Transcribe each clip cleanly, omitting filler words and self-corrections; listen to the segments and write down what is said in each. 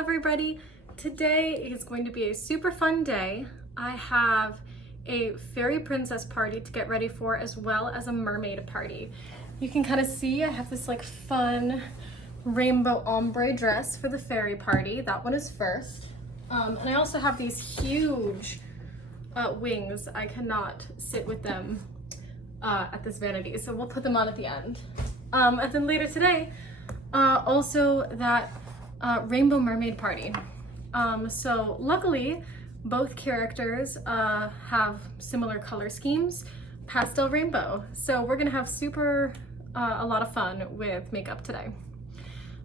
everybody. Today is going to be a super fun day. I have a fairy princess party to get ready for, as well as a mermaid party. You can kind of see I have this like fun rainbow ombre dress for the fairy party. That one is first. And I also have these huge wings. I cannot sit with them at this vanity, so we'll put them on at the end. And then later today, also that rainbow mermaid party. So luckily, both characters have similar color schemes, pastel rainbow. So we're gonna have a lot of fun with makeup today.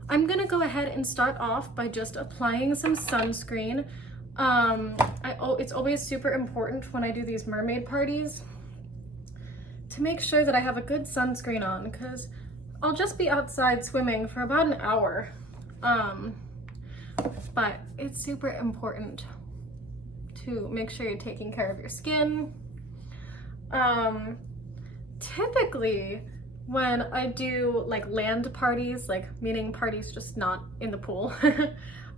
I'm gonna go ahead and start off by just applying some sunscreen. It's always super important when I do these mermaid parties to make sure that I have a good sunscreen on, because I'll just be outside swimming for about an hour. But it's super important to make sure you're taking care of your skin. Typically, when I do like land parties, like meaning parties just not in the pool,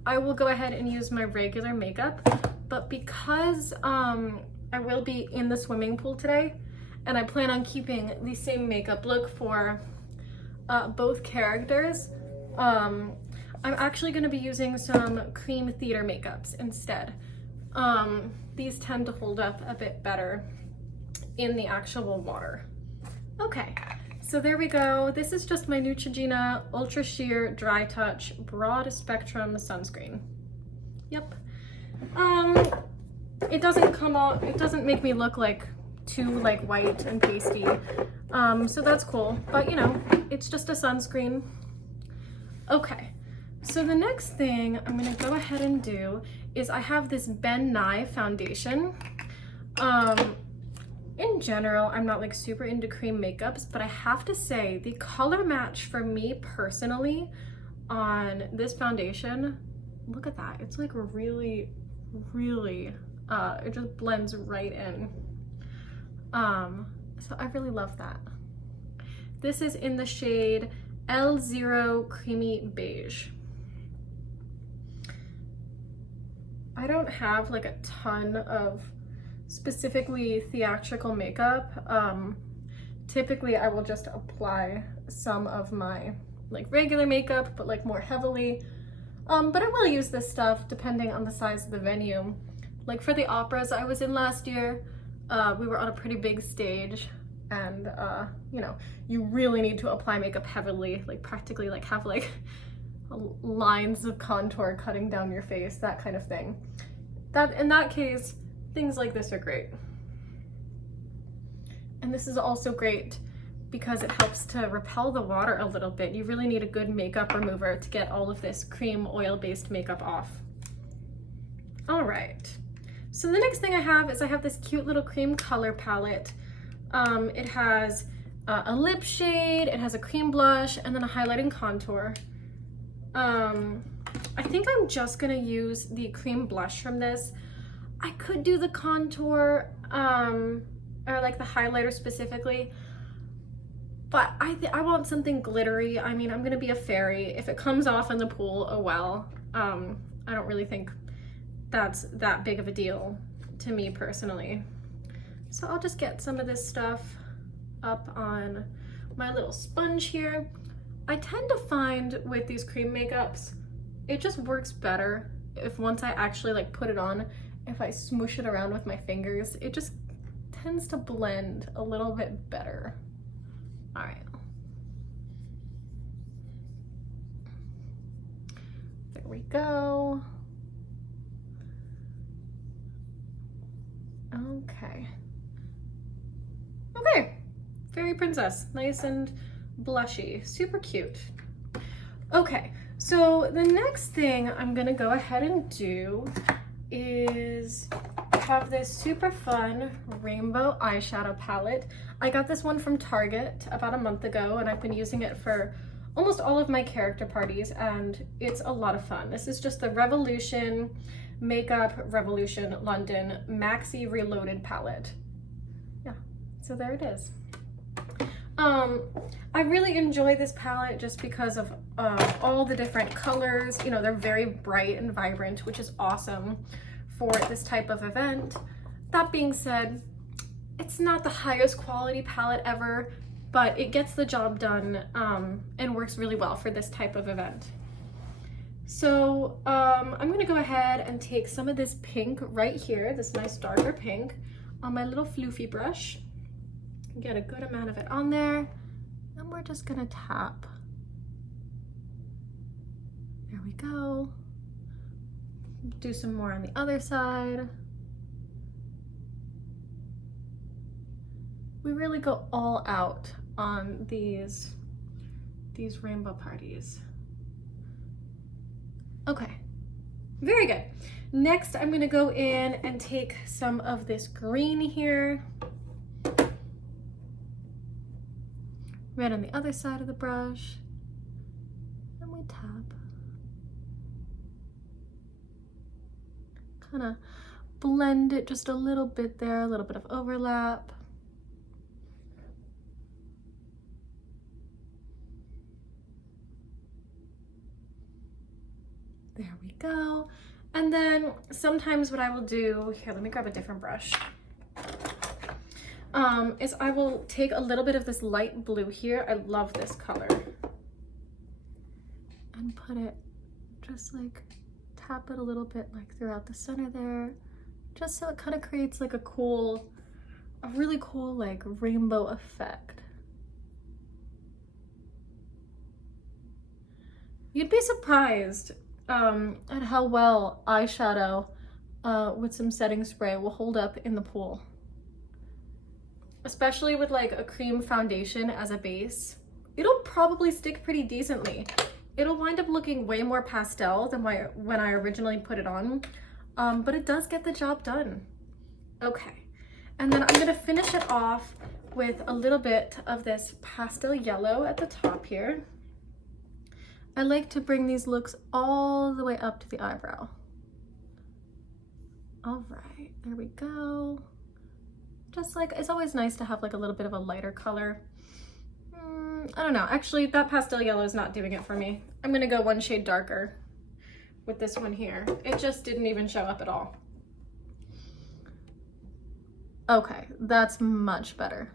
I will go ahead and use my regular makeup. But because I will be in the swimming pool today, and I plan on keeping the same makeup look for both characters, I'm actually going to be using some cream theater makeups instead. These tend to hold up a bit better in the actual water. Okay, so there we go. This is just my Neutrogena Ultra Sheer Dry Touch Broad Spectrum Sunscreen. Yep. It doesn't come out, it doesn't make me look like too like white and pasty. So that's cool, but you know, it's just a sunscreen. Okay. So the next thing I'm gonna go ahead and do is I have this Ben Nye foundation. In general, I'm not like super into cream makeups, but I have to say the color match for me personally on this foundation, look at that. It's like really, it just blends right in. So I really love that. This is in the shade L0 Creamy Beige. I don't have like a ton of specifically theatrical makeup. Typically I will just apply some of my like regular makeup, but like more heavily. But I will use this stuff depending on the size of the venue. Like for the operas I was in last year, we were on a pretty big stage, and you know, you really need to apply makeup heavily, like practically like have like lines of contour cutting down your face, that kind of thing. In that case, things like this are great. And this is also great because it helps to repel the water a little bit. You really need a good makeup remover to get all of this cream oil-based makeup off. All right, so the next thing I have is I have this cute little cream color palette. It has a lip shade, it has a cream blush, and then a highlighting contour. I think I'm just gonna use the cream blush from this. I could do the contour, or like the highlighter specifically, but I want something glittery. I mean, I'm gonna be a fairy. If it comes off in the pool, oh well. I don't really think that's that big of a deal to me personally. So I'll just get some of this stuff up on my little sponge here. I tend to find with these cream makeups, it just works better if once I actually like put it on, if I smoosh it around with my fingers, it just tends to blend a little bit better. All right. There we go. Okay. Okay, fairy princess, nice and blushy, super cute. Okay, so the next thing I'm gonna go ahead and do is have this super fun rainbow eyeshadow palette. I got this one from Target about a month ago, and I've been using it for almost all of my character parties, and it's a lot of fun. This is just the Revolution Makeup Revolution London Maxi Reloaded palette. Yeah, so there it is. I really enjoy this palette just because of all the different colors. You know, they're very bright and vibrant, which is awesome for this type of event. That being said, it's not the highest quality palette ever, but it gets the job done and works really well for this type of event. So I'm gonna go ahead and take some of this pink right here, this nice darker pink, on my little floofy brush. Get a good amount of it on there, and we're just gonna tap. There we go. Do some more on the other side. We really go all out on these rainbow parties. Okay, very good. Next, I'm gonna go in and take some of this green here. Red on the other side of the brush, and we tap. Kind of blend it just a little bit there, a little bit of overlap. There we go. And then sometimes what I will do, here, let me grab a different brush, is I will take a little bit of this light blue here. I love this color. And put it, just like tap it a little bit like throughout the center there, just so it kind of creates like a really cool like rainbow effect. You'd be surprised at how well eyeshadow with some setting spray will hold up in the pool. Especially with like a cream foundation as a base. It'll probably stick pretty decently. It'll wind up looking way more pastel than when I originally put it on, but it does get the job done. Okay, and then I'm gonna finish it off with a little bit of this pastel yellow at the top here. I like to bring these looks all the way up to the eyebrow. All right, there we go. Just like, it's always nice to have like a little bit of a lighter color. I don't know, actually that pastel yellow is not doing it for me. I'm gonna go one shade darker with this one here. It just didn't even show up at all. Okay, that's much better.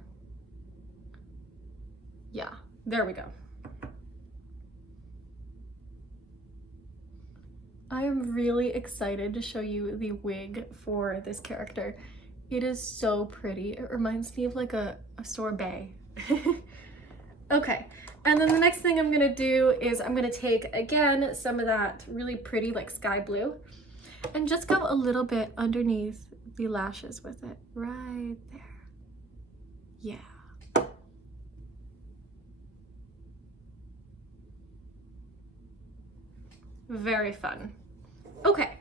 Yeah, there we go. I am really excited to show you the wig for this character. It is so pretty. It reminds me of like a sorbet. Okay, and then the next thing I'm gonna do is I'm gonna take, again, some of that really pretty like sky blue and just go a little bit underneath the lashes with it, right there. Yeah. Very fun. Okay,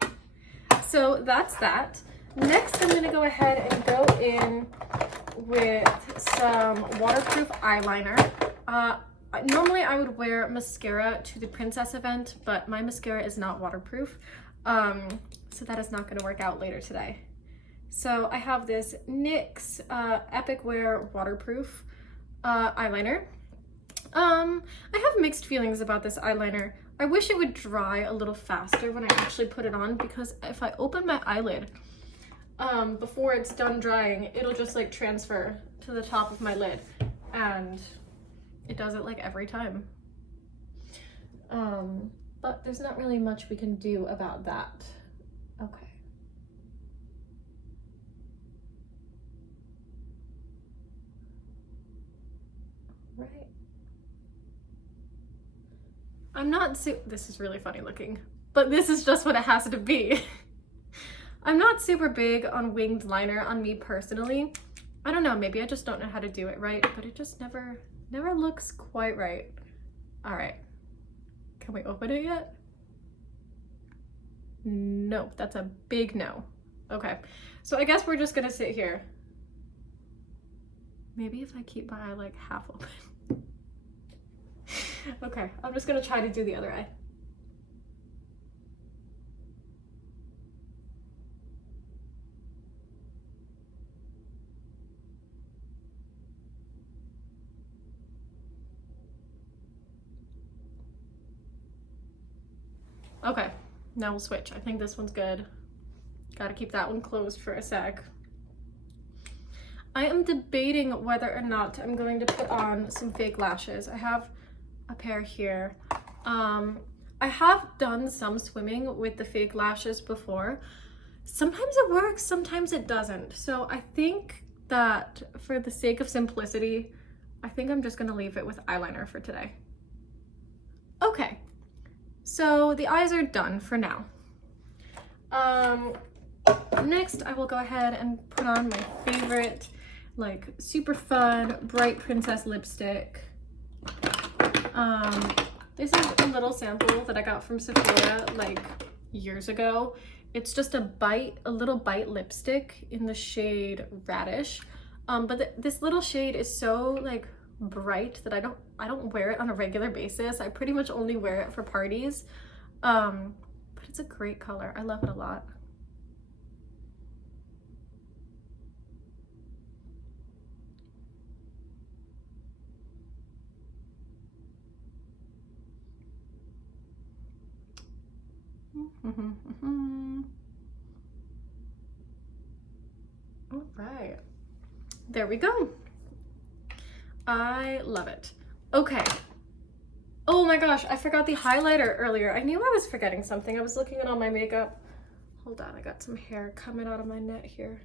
so that's that. Next, I'm gonna go ahead and go in with some waterproof eyeliner. Normally I would wear mascara to the princess event, but my mascara is not waterproof, so that is not gonna work out later today. So I have this NYX Epic Wear waterproof eyeliner. I have mixed feelings about this eyeliner. I wish it would dry a little faster when I actually put it on, because if I open my eyelid before it's done drying, it'll just like transfer to the top of my lid, and it does it like every time. But there's not really much we can do about that. Okay. Right. This is really funny looking, but this is just what it has to be. I'm not super big on winged liner on me personally. I don't know, maybe I just don't know how to do it right, but it just never looks quite right. All right, can we open it yet? No, that's a big no. Okay, so I guess we're just gonna sit here. Maybe if I keep my eye like half open. Okay, I'm just gonna try to do the other eye. Okay, now we'll switch. I think this one's good. Gotta keep that one closed for a sec. I am debating whether or not I'm going to put on some fake lashes. I have a pair here. I have done some swimming with the fake lashes before. Sometimes it works, sometimes it doesn't. So I think that for the sake of simplicity, I think I'm just gonna leave it with eyeliner for today. Okay, so the eyes are done for now. Next I will go ahead and put on my favorite, like super fun, bright princess lipstick. This is a little sample that I got from Sephora like years ago. It's just a little bite lipstick in the shade Radish. But this little shade is so like bright that I don't wear it on a regular basis. I pretty much only wear it for parties. But it's a great color. I love it a lot. All right, there we go. I love it. Okay. Oh my gosh, I forgot the highlighter earlier. I knew I was forgetting something. I was looking at all my makeup. Hold on, I got some hair coming out of my net here.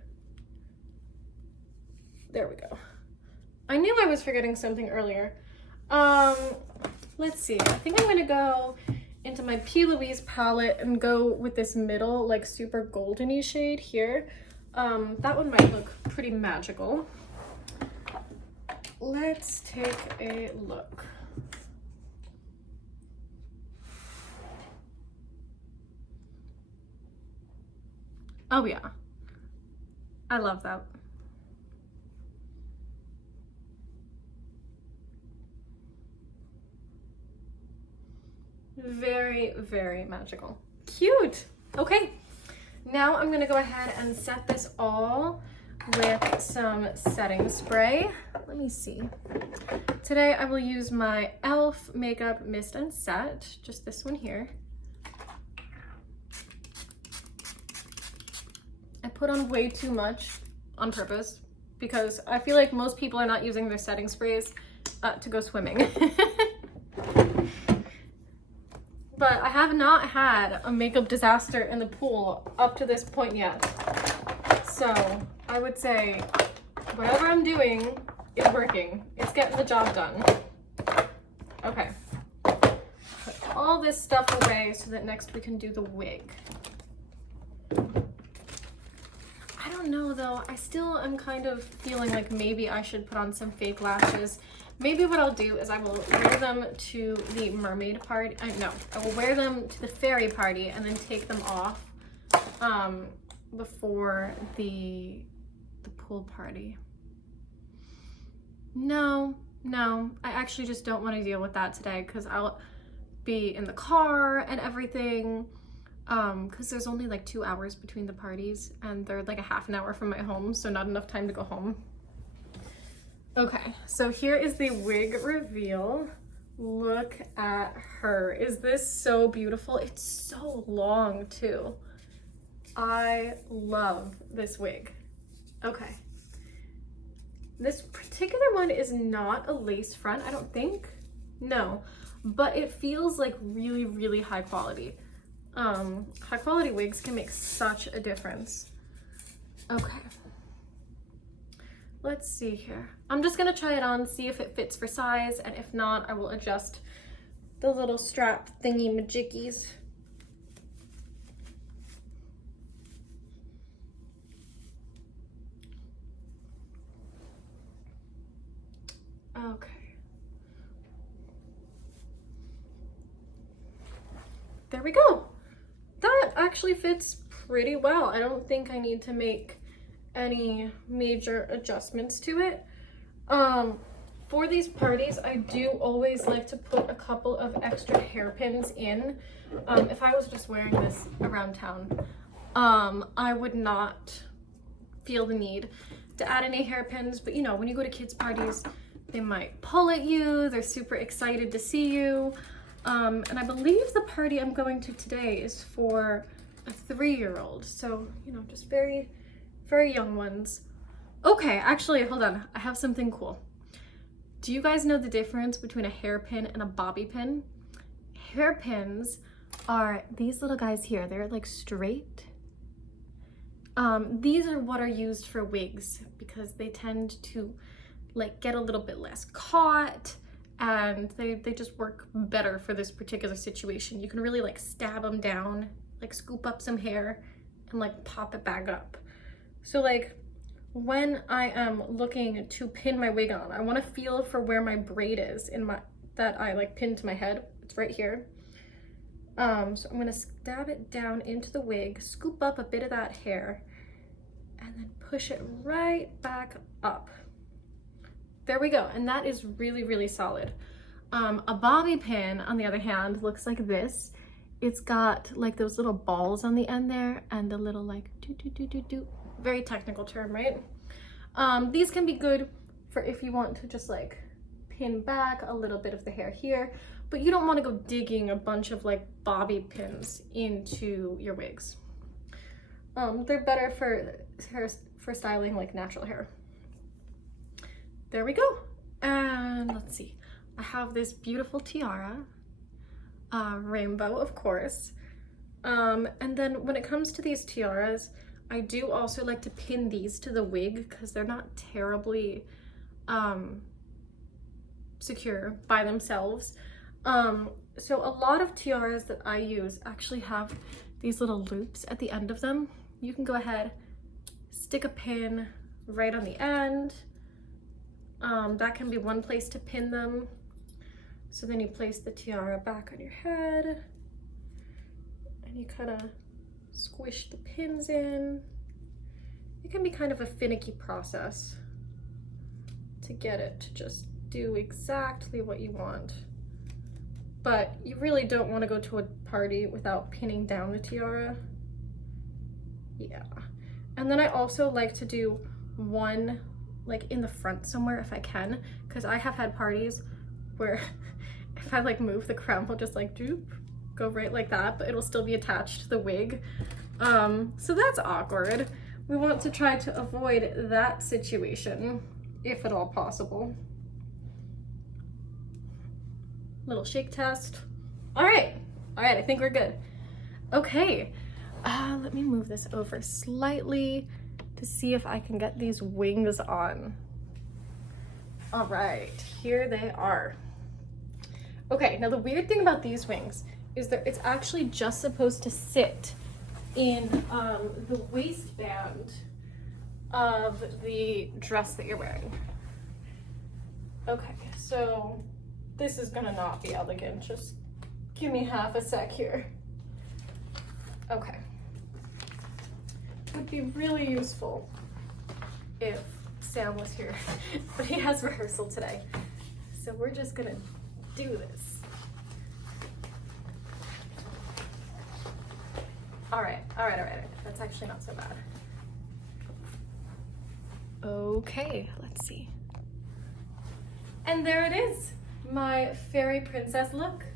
There we go. I knew I was forgetting something earlier. Let's see. I think I'm gonna go into my P. Louise palette and go with this middle, like super goldeny shade here. That one might look pretty magical. Let's take a look. Oh yeah, I love that. Very, very magical. Cute. Okay, now I'm gonna go ahead and set this all with some setting spray. Let me see. Today I will use my e.l.f. Makeup Mist and Set, just this one here. I put on way too much on purpose because I feel like most people are not using their setting sprays to go swimming. But I have not had a makeup disaster in the pool up to this point yet. So I would say whatever I'm doing is working. It's getting the job done. Okay. Put all this stuff away so that next we can do the wig. I don't know though. I still am kind of feeling like maybe I should put on some fake lashes. Maybe what I'll do is I will wear them to the mermaid party. No, I will wear them to the fairy party and then take them off before the pool party. No, I actually just don't want to deal with that today because I'll be in the car and everything. Because there's only like 2 hours between the parties and they're like a half an hour from my home, so not enough time to go home. Okay, so here is the wig reveal. Look at her. Is this so beautiful? It's so long too. I love this wig. Okay. This particular one is not a lace front, I don't think. No, but it feels like really, really high quality. High quality wigs can make such a difference. Okay. Let's see here. I'm just gonna try it on, see if it fits for size, and if not, I will adjust the little strap thingy majiggies. Okay. There we go. That actually fits pretty well. I don't think I need to make any major adjustments to it. For these parties, I do always like to put a couple of extra hairpins in. If I was just wearing this around town, I would not feel the need to add any hairpins, but you know, when you go to kids' parties, they might pull at you, they're super excited to see you. And I believe the party I'm going to today is for a 3-year-old. So, you know, just very, very young ones. Okay, actually, hold on. I have something cool. Do you guys know the difference between a hairpin and a bobby pin? Hairpins are these little guys here. They're like straight. These are what are used for wigs because they tend to like get a little bit less caught, and they just work better for this particular situation. You can really like stab them down, like scoop up some hair and like pop it back up. So like when I am looking to pin my wig on, I want to feel for where my braid is in my, that I like pinned to my head. It's right here. So I'm gonna stab it down into the wig, scoop up a bit of that hair, and then push it right back up. There we go, and that is really, really solid. A bobby pin, on the other hand, looks like this. It's got like those little balls on the end there, and the little like do. Very technical term, right? These can be good for if you want to just like pin back a little bit of the hair here, but you don't want to go digging a bunch of like bobby pins into your wigs. They're better for styling like natural hair. There we go. And let's see, I have this beautiful tiara, rainbow of course. And then when it comes to these tiaras, I do also like to pin these to the wig because they're not terribly secure by themselves. So a lot of tiaras that I use actually have these little loops at the end of them. You can go ahead, stick a pin right on the end. That can be one place to pin them. So then you place the tiara back on your head and you kind of squish the pins in. It can be kind of a finicky process to get it to just do exactly what you want. But you really don't want to go to a party without pinning down the tiara. Yeah. And then I also like to do one like in the front somewhere if I can, because I have had parties where if I like move, the crown will just like droop, go right like that, but it'll still be attached to the wig. So that's awkward. We want to try to avoid that situation if at all possible. Little shake test. All right, I think we're good. Okay, let me move this over slightly to see if I can get these wings on. All right, here they are. Okay, now the weird thing about these wings is that it's actually just supposed to sit in the waistband of the dress that you're wearing. Okay, so this is gonna not be elegant. Just give me half a sec here. Okay. Would be really useful if Sam was here, but he has rehearsal today. So we're just gonna do this. All right. That's actually not so bad. Okay, let's see. And there it is, my fairy princess look.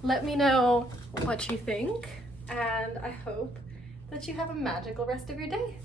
Let me know what you think, and I hope that you have a magical rest of your day.